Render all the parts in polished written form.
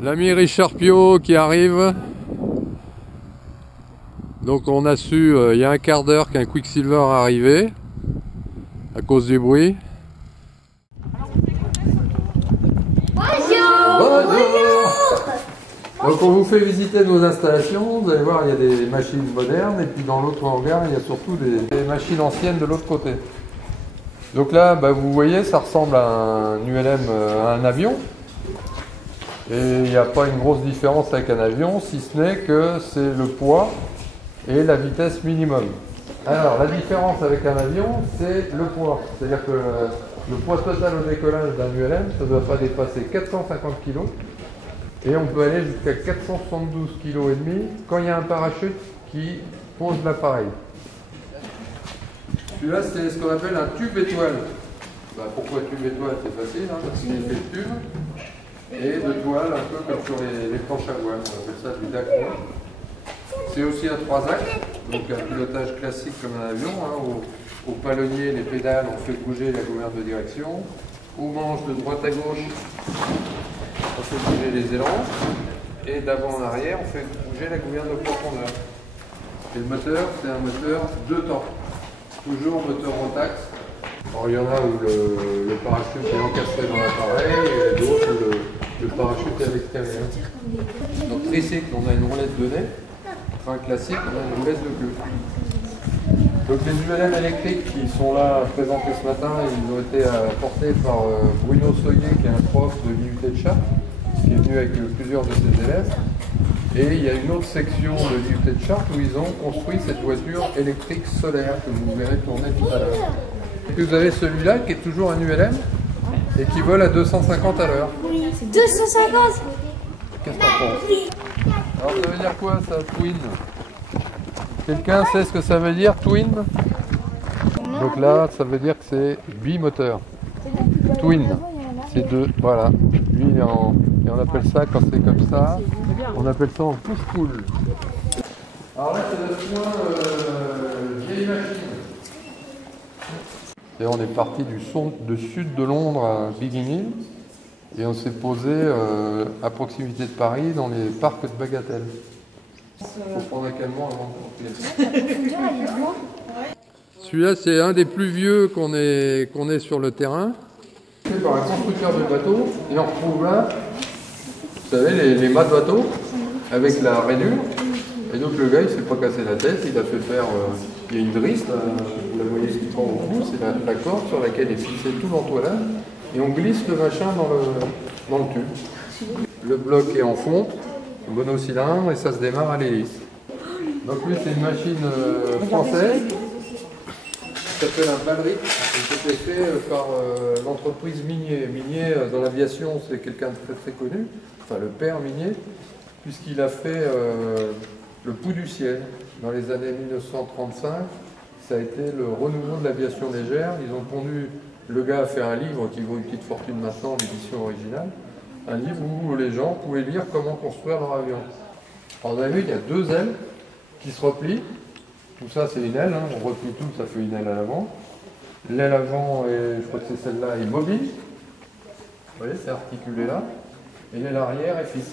L'ami Richard Piot qui arrive. Donc on a su il y a un quart d'heure qu'un Quicksilver arrivait à cause du bruit. Bonjour. Donc on vous fait visiter nos installations, vous allez voir il y a des machines modernes et puis dans l'autre hangar il y a surtout des machines anciennes de l'autre côté. Donc là vous voyez ça ressemble à un ULM, à un avion. Et il n'y a pas une grosse différence avec un avion si ce n'est que c'est le poids et la vitesse minimum. Alors la différence avec un avion c'est le poids, c'est-à-dire que le poids total au décollage d'un ULM ça ne doit pas dépasser 450 kg. Et on peut aller jusqu'à 472 kg et demi quand il y a un parachute qui pose l'appareil. Celui-là, c'est ce qu'on appelle un tube étoile. Pourquoi tube étoile? C'est facile, hein, parce qu'il est fait de tube et de toile, un peu comme sur les planches à voile. On appelle ça du dacron. C'est aussi un 3 axes, donc un pilotage classique comme un avion. Hein, au palonnier, les pédales, on fait bouger la gouverne de direction. Au manche de droite à gauche, on fait bouger les élans, et d'avant en arrière, on fait bouger la gouverne de profondeur. Et le moteur, c'est un moteur 2 temps, toujours moteur Rotax. Alors il y en a où le parachute est encastré dans l'appareil, et d'autres où le parachute est à l'extérieur. Donc tricycle, on a une roulette de nez, enfin classique, on a une roulette de queue. Donc les ULM électriques qui sont là présentés ce matin, ils ont été apportés par Bruno Soyer, qui est un prof de l'IUT de Chartres, qui est venu avec plusieurs de ses élèves. Et il y a une autre section de l'IUT de Chartres où ils ont construit cette voiture électrique solaire que vous verrez tourner tout à l'heure. Et puis vous avez celui-là qui est toujours un ULM et qui vole à 250 à l'heure. Oui, c'est 250. Qu'est-ce que t'en penses? Alors ça veut dire quoi ça, twin? Quelqu'un sait ce que ça veut dire, twin? Donc là, ça veut dire que c'est bimoteur. Twin, c'est deux, voilà. Lui, et on appelle ça, quand c'est comme ça, on appelle ça en push-pull. Alors là, c'est le point vieille machine. Et on est parti du sud de Londres à Biggin Hill. Et on s'est posé à proximité de Paris, dans les parcs de Bagatelle. Il faut prendre un calmant avant de porter. Celui-là, c'est un des plus vieux qu'on ait sur le terrain. C'est par un constructeur de bateau, et on retrouve là, vous savez, les mâts de bateau, avec la rainure. Et donc le gars, il ne s'est pas cassé la tête, il a fait faire, il y a une drisse, là, vous la voyez ce qui prend au bout, c'est la corde sur laquelle est fixé tout l'entoilage, et on glisse le machin dans le tube. Le bloc est en fonte, monocylindre, et ça se démarre à l'hélice. Donc lui, c'est une machine française, qui s'appelle un Balric, qui a été fait par l'entreprise Minier. Minier, dans l'aviation, c'est quelqu'un de très très connu, enfin le père Minier, puisqu'il a fait le Pouls du ciel. Dans les années 1935, ça a été le renouveau de l'aviation légère. Ils ont pondu, le gars a fait un livre qui vaut une petite fortune maintenant, l'édition originale, un livre où les gens pouvaient lire comment construire leur avion. Alors vous avez vu, il y a 2 ailes qui se replient. Tout ça c'est une aile, hein. On replie tout, ça fait une aile à l'avant. L'aile avant, je crois que c'est celle-là, est mobile. Vous voyez, c'est articulé là. Et l'aile arrière est fixe.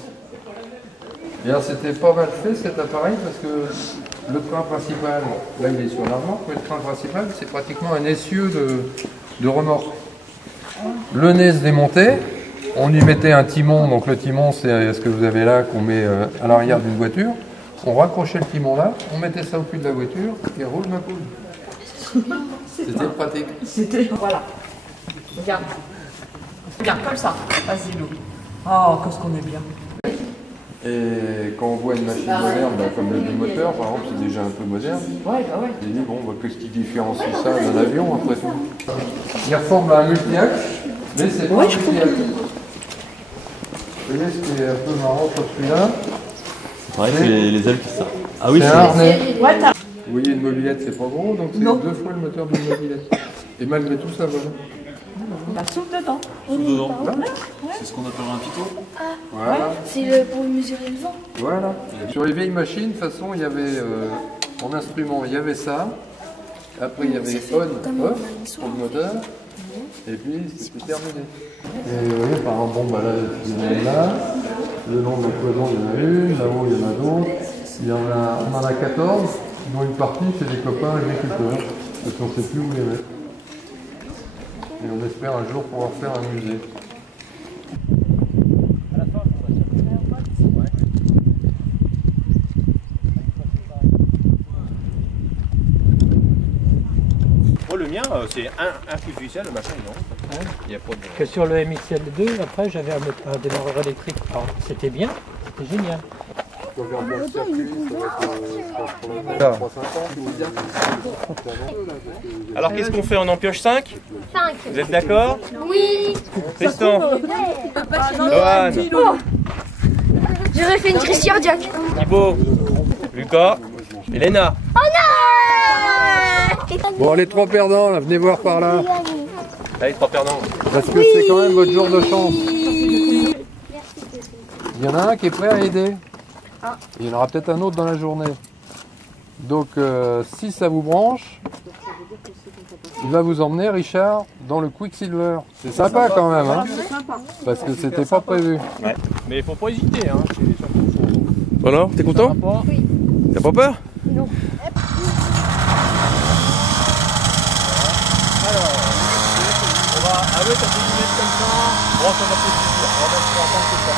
Et alors c'était pas mal fait cet appareil parce que le train principal, là il est sur l'armoire, mais le train principal c'est pratiquement un essieu de remorque. Le nez se démontait, on lui mettait un timon, donc le timon c'est ce que vous avez là qu'on met à l'arrière d'une voiture. On raccrochait le timon là, on mettait ça au cul de la voiture et roule ma poule. C'était pratique. C'était. Voilà. Regarde. Regarde comme ça. Vas-y, Lou. Oh, qu'est-ce qu'on est bien. Et quand on voit une machine moderne, comme le bimoteur par exemple, c'est déjà un peu moderne. Ouais. Et dit, bon, qu'est-ce qui différencie ça d'un avion après tout? Il ressemble à un multi-axe, mais c'est pas un multi-axe. Vous voyez ce qui est un peu marrant sur celui-là? Ouais, c'est les ailes qui sortent. Ah oui, c'est un harnais. Ouais, vous voyez, une mobilette, c'est pas gros, donc c'est 2 fois le moteur d'une mobilette. Et malgré tout, ça vole. la soupe dedans. sous dedans. C'est ce qu'on appellerait un pitot. Voilà. C'est pour mesurer le vent. Voilà. Sur les vieilles machines, de toute façon, il y avait en instrument, il y avait ça. Après, il y avait on, off pour le moteur. Et puis, c'était terminé. Et vous voyez, par exemple, bon, là, Le long de la cloison, il y en a une, là-haut, il y en a d'autres. On en a 14, dont une partie, c'est des copains agriculteurs, parce qu'on ne sait plus où les mettre. Et on espère un jour pouvoir faire un musée. Moi, le mien, c'est un artificiel, le machin, non. Il y a pas de... Que sur le MXL2, après j'avais un démarreur électrique. Alors c'était bien, c'était génial. Alors, qu'est-ce qu'on fait? On en pioche 5? 5. Vous êtes d'accord? Oui. Tristan, Johan, J'aurais fait une crise cardiaque. Thibaut, Lucas, Elena. Bon, les 3 perdants, là, venez voir par là. Allez, 3 perdants. Parce que c'est quand même votre jour de chance. Il y en a un qui est prêt à aider. Il y en aura peut-être un autre dans la journée. Donc, si ça vous branche, il va vous emmener, Richard, dans le Quicksilver. C'est sympa quand même, hein, parce que c'était pas prévu. Ouais. Mais il faut pas hésiter, hein. Voilà, t'es content? Oui. T'as pas peur? Non. On va, ah ouais, ça fait 10 mètres comme ça. Bon, ça va faire plaisir. On va mettre ça.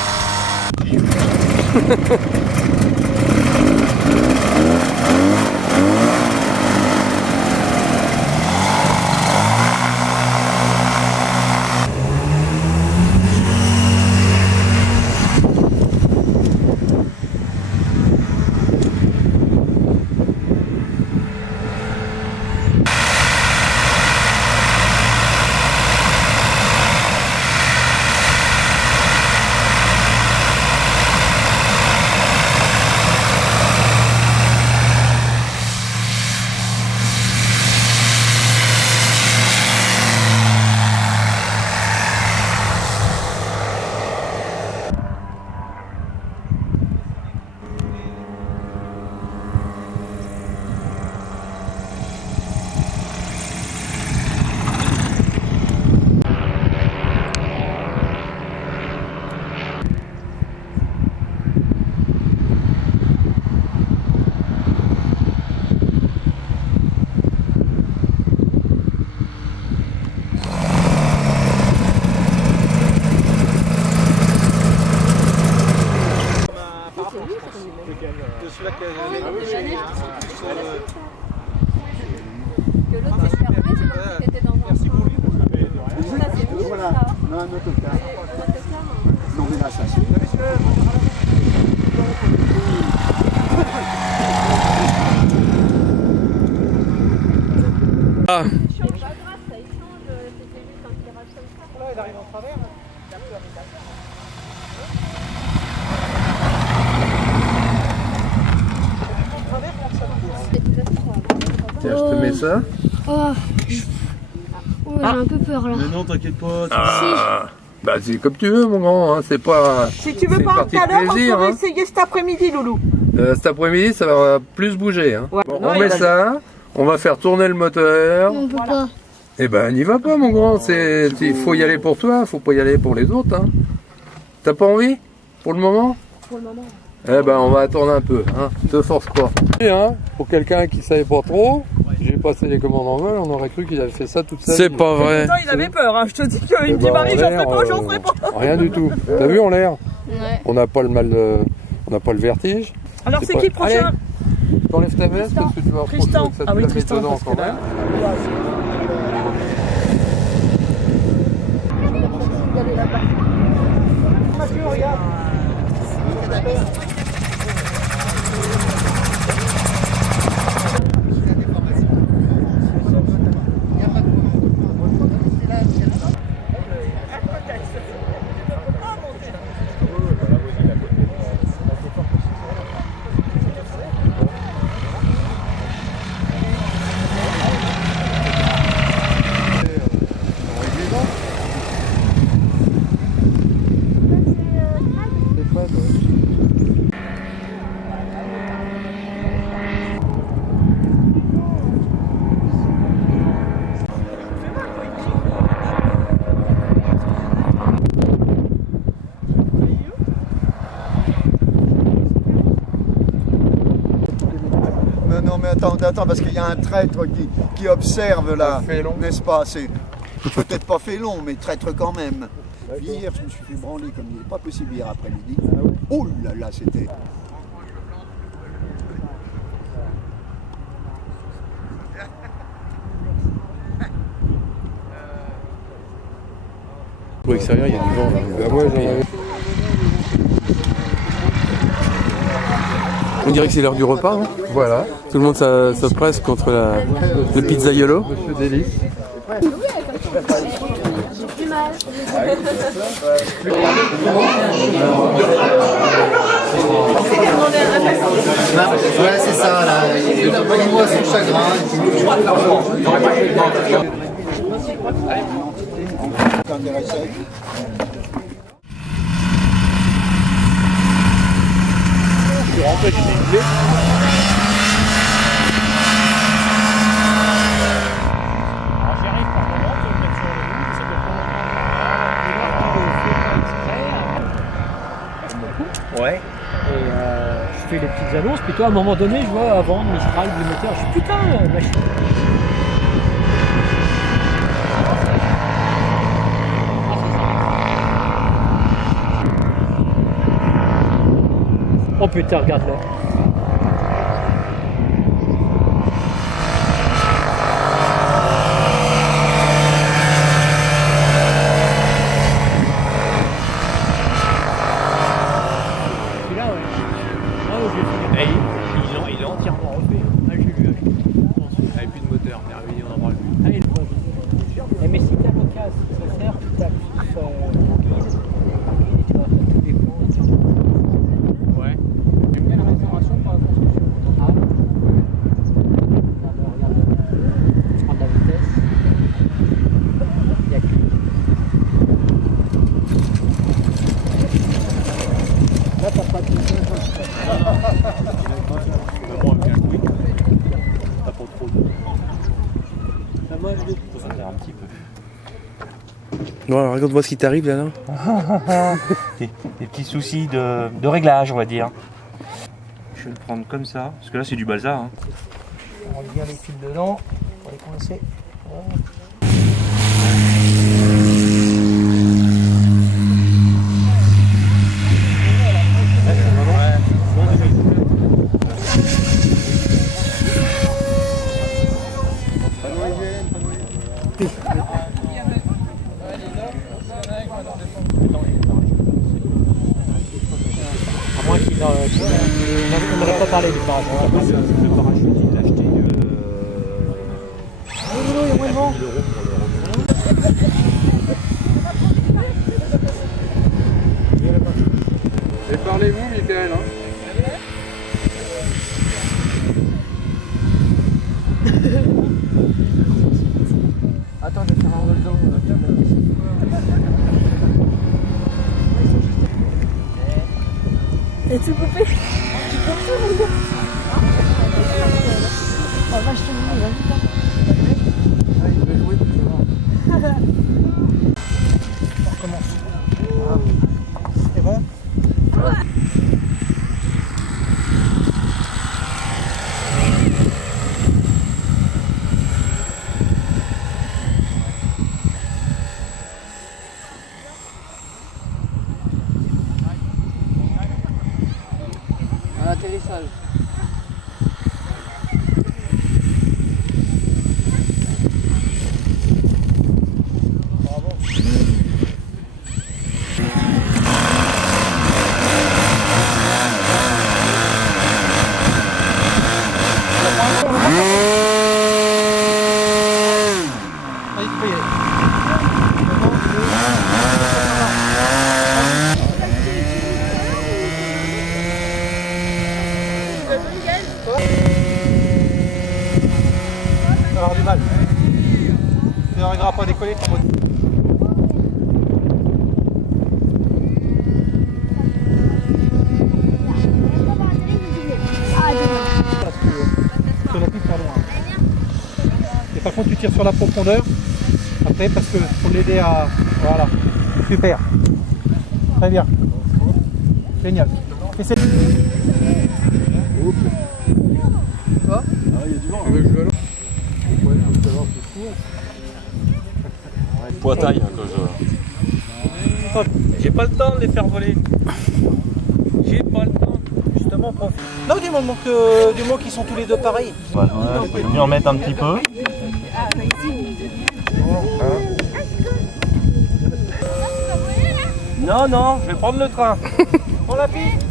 Ah. Tiens, je te mets ça. J'ai un peu peur là. Mais non, t'inquiète pas. Bah, c'est comme tu veux, mon grand, hein. C'est pas. Si tu veux c'est pas une tout à l'heure, on plaisir, peut hein. essayer cet après-midi, Loulou. Cet après-midi, ça va plus bouger. Hein. Ouais. Bon, Non, on il met va- ça, on va faire tourner le moteur. On peut pas. Eh ben, n'y va pas, mon grand. Il faut y aller pour toi, faut pas y aller pour les autres. Hein. T'as pas envie pour le moment? Pour le moment. Eh ben, on va attendre un peu. Hein. Te force pas. Hein, pour quelqu'un qui savait pas trop, j'ai passé les commandes en vol, on aurait cru qu'il avait fait ça toute sa vie. C'est pas vrai. Pourtant, il avait peur, hein. Je te dis qu'il Eh me dit ben, Marie, en j'en l'air, ferai pas, j'en ferai pas. Rien du tout. T'as vu en l'air? Ouais. On n'a pas le mal de... On n'a pas le vertige. Alors, C'est c'est pas- qui le prochain? Allez, t'enlèves ta veste parce que tu vas avoir trop chaud Tristan. que ça te Ah oui, la mette Tristan, dedans parce quand que là... même. mais attends, parce qu'il y a un traître qui observe là, n'est-ce pas? C'est peut-être pas fait long, mais traître quand même. Hier, je me suis fait branler comme il n'est pas possible hier après-midi. Oh là là, c'était... Au extérieur, il y a du vent là. Bah ouais, j'en avais. On dirait que c'est l'heure du repas. Hein. Voilà. Tout le monde se presse contre le pizzaiolo. Monsieur Délice. Plus mal. Ouais, c'est ça, là. Il voit son chagrin. Ouais. Et je fais les petites annonces, puis toi à un moment donné je vois avant Mistral du moteur, je suis putain machine. Oh putain, regarde-le. Il est entièrement refait. Ah, j'ai vu. Il n'avait plus de moteur, mais réveillé, on en parle plus. Ah, il est bon. Mais si t'as le casque, ça sert, t'as plus Ouais. J'aime bien la restauration pour la construction. Ah. Regarde, je prends de la vitesse. Il n'y a que. Là, t'as pas de Non, alors regarde-moi ce qui t'arrive là. Des petits soucis de réglage, on va dire. Je vais le prendre comme ça, parce que là c'est du balsa. Hein. On rentre bien les fils dedans pour les coincer. À moins qu'il on n'aurait pas parlé du parachute. Le parachute, il l'a acheté. Il y a moins de vent. Et parlez-vous, Michael. Hein. Attends, je vais faire un roll down. T'as tout coupé? Tu peux tout le Oh vache, je te dis, vas-y. Je vais jouer, tu vas voir. On recommence. C'est bon? À l'atterrissage. On va avoir du mal. Tu n'arriveras pas à décoller ton moteur. Sur la piste à loin. Et par contre tu tires sur la profondeur après parce que pour l'aider à... Voilà. Super. Très bien. Génial. Et c'est... Quoi? Ah, il y a du vent. Avec le vélo. Ouais, faut savoir c'est fou. Poitaille, quand je... J'ai pas le temps de les faire voler. J'ai pas le temps. Justement, profite. Non, du moment qu'ils sont tous les deux pareils. Ouais, je peux bien en mettre un petit peu. Non, non, je vais prendre le train. Prends la piste.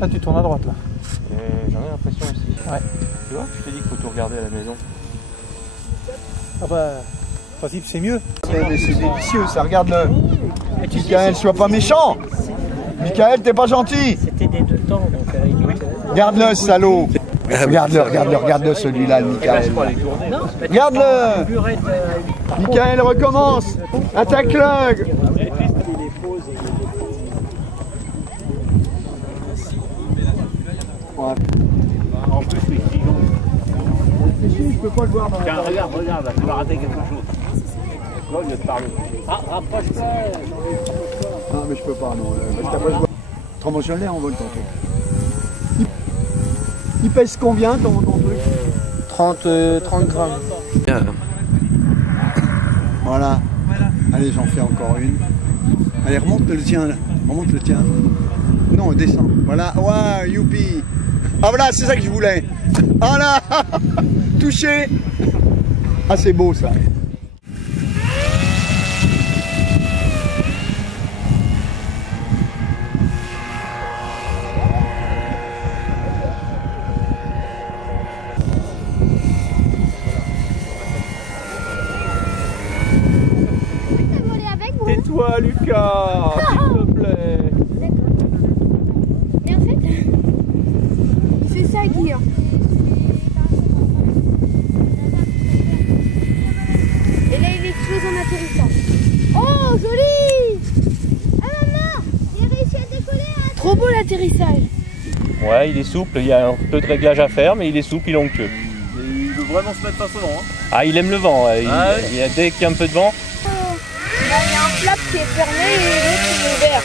Là, tu tournes à droite, là. J'en ai l'impression aussi. Ouais. Tu vois, je t'ai dit qu'il faut tout regarder à la maison. Ah bah, en principe, c'est mieux. Mais c'est délicieux, ça, regarde-le. Michael, sois pas méchant. Michael, t'es pas gentil. C'était des deux temps, donc Regarde-le, salaud. Regarde-le, celui-là, le Michael. Regarde-le. Michael, recommence. Attaque-le. En plus, les clients. Je peux pas le voir. Tiens, regarde, là, tu vas rater quelque chose. Là, il vient de parler. Ah, rapproche-toi. Non, mais je peux pas, non. Parce qu'après, je vois. Promotionnel en vol tantôt. Il pèse combien ton truc? 30 grammes. Bien. Voilà. Allez, j'en fais encore une. Allez, remonte le tien, là. Remonte le tien. Non, descend. Voilà. Ouais, youpi. Ah, voilà, c'est ça que je voulais. Voilà. Touché. Ah, c'est beau, ça. Tais-toi, Lucas, s'il te plaît. Mais en fait, c'est ça, Guy. Et là, il explose en atterrissant. Oh, joli! Ah, maman! Il a réussi à décoller. Trop beau l'atterrissage. Ouais, il est souple, il y a un peu de réglage à faire, mais il est souple, il est onctueux. Il veut vraiment se mettre face au vent. Hein. Ah, il aime le vent, ouais. Dès qu'il y a un peu de vent. Là, il y a un flap qui est fermé et l'autre qui est ouvert.